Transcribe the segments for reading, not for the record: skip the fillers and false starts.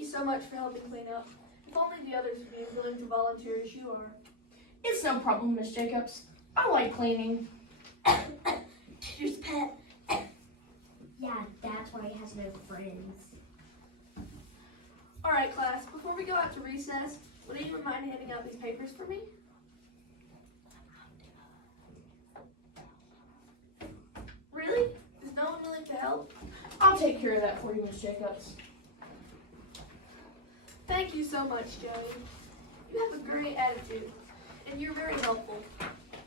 you so much for helping clean up. If only the others would be as willing to volunteer as you are. It's no problem, Miss Jacobs. I like cleaning. Teacher's pet. Yeah, that's why he has no friends. All right, class, before we go out to recess, would anyone mind handing out these papers for me? Really? Is no one willing to help? I'll take care of that for you, Miss Jacobs. Thank you so much, Joey. You have a great attitude, and you're very helpful.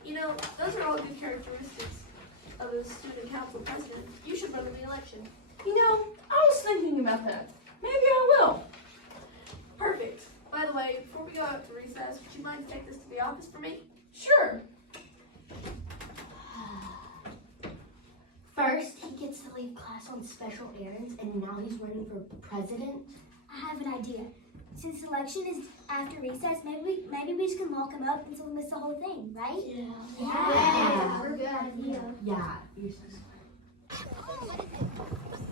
You know, those are all good characteristics of a student council president. You should run the election. You know, I was thinking about that. Maybe I will. Perfect. By the way, before we go out to recess, would you mind to take this to the office for me? Sure. First, he gets to leave class on special errands, and now he's running for president. I have an idea. Since the election is after recess, maybe we just can lock him up until we miss the whole thing, right? Yeah. We're good idea. Yeah.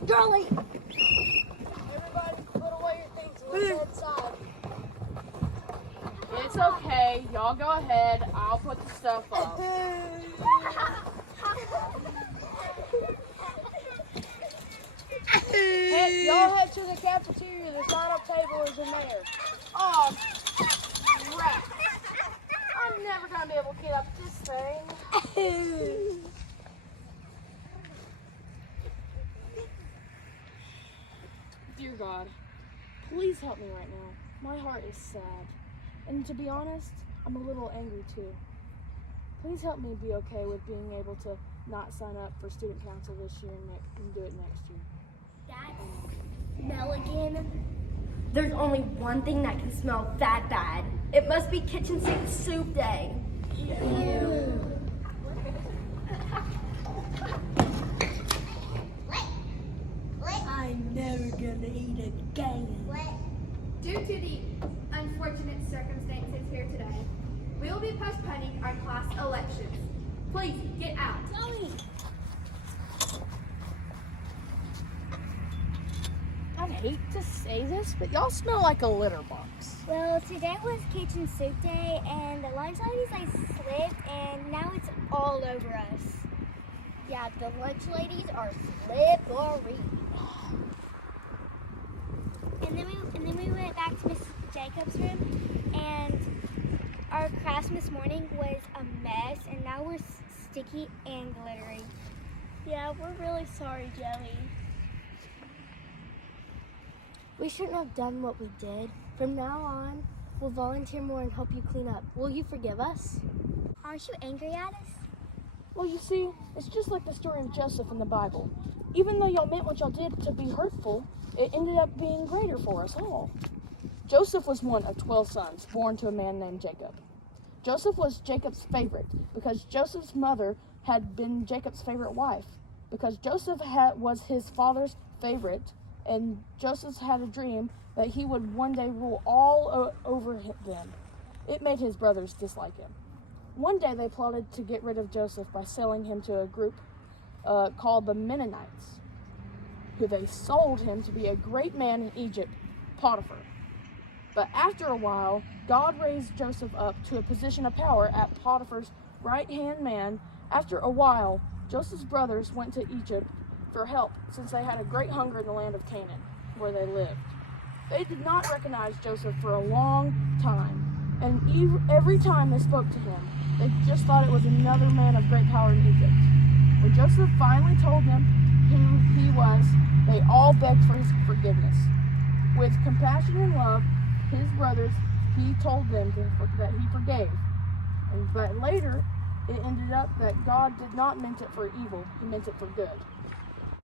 You're late. Everybody put away your things and let's head inside. It's okay. Y'all go ahead. I'll put the stuff up. Hey, y'all head to the cafeteria. The sign-up table is in there. Oh, crap. I'm never going to be able to get up this thing. Dear God, please help me right now. My heart is sad. And to be honest, I'm a little angry too. Please help me be okay with being able to not sign up for student council this year and do it next year. That's smell again. There's only one thing that can smell that bad. It must be kitchen sink soup day. I'm never gonna eat again. Due to the unfortunate circumstances here today, we will be postponing our class elections. Please get out. I hate to say this, but y'all smell like a litter box. Well, today was kitchen soup day, and the lunch ladies slipped, and now it's all over us. Yeah, the lunch ladies are slippery. And then we went back to Miss Jacobs' room, and our class this morning was a mess, and now we're sticky and glittery. Yeah, we're really sorry, Joey. We shouldn't have done what we did. From now on, we'll volunteer more and help you clean up. Will you forgive us? Aren't you angry at us? Well, you see, it's just like the story of Joseph in the Bible. Even though y'all meant what y'all did to be hurtful, it ended up being greater for us all. Joseph was one of 12 sons born to a man named Jacob. Joseph was Jacob's favorite because Joseph's mother had been Jacob's favorite wife. Because Joseph was his father's favorite, and Joseph had a dream that he would one day rule all over them. It made his brothers dislike him. One day they plotted to get rid of Joseph by selling him to a group called the Mennonites, who they sold him to be a great man in Egypt, Potiphar. But after a while, God raised Joseph up to a position of power at Potiphar's right-hand man. After a while, Joseph's brothers went to Egypt for help since they had a great hunger in the land of Canaan, where they lived. They did not recognize Joseph for a long time, and every time they spoke to him, they just thought it was another man of great power in Egypt. When Joseph finally told them who he was, they all begged for his forgiveness. With compassion and love, his brothers, he told them that he forgave. But later, it ended up that God did not meant it for evil, he meant it for good.